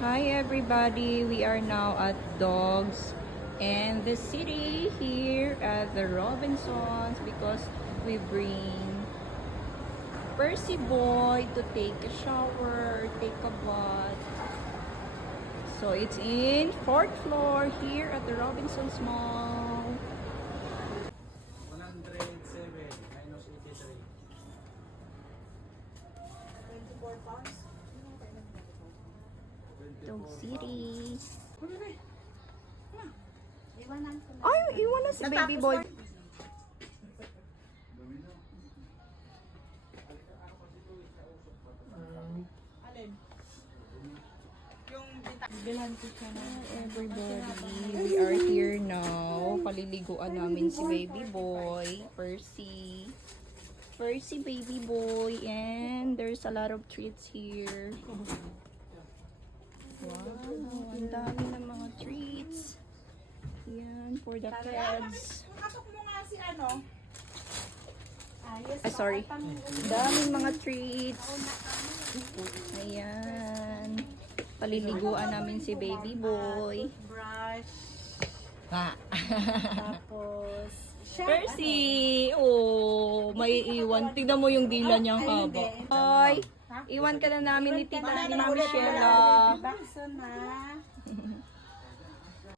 Hi everybody, we are now at Dogs and the City here at the Robinsons because we bring Percy Boy to take a shower, take a bath. So it's in 4th floor here at the Robinsons Mall. 107 minus 83. 24 pounds. Dog City. Iwanan ko na. Ay, iwan na si baby boy. Alin? Yung bilan ko siya na. Everybody, we are here now. Paliliguan namin si baby boy, Percy. Percy baby boy, and there's a lot of treats here. Wow, ang dami ng mga treats. Yan, for the kids. Katok mo nga si ano. Yes, Sorry. Daming mga treats. Ayan. Paliliguan namin si baby boy. Brush. Ha. Tapos, Percy! Oh, may iwan. Tignan mo yung dila niyang haba. Ay, iwan ka na namin ni Tita Michelle. Bakso na.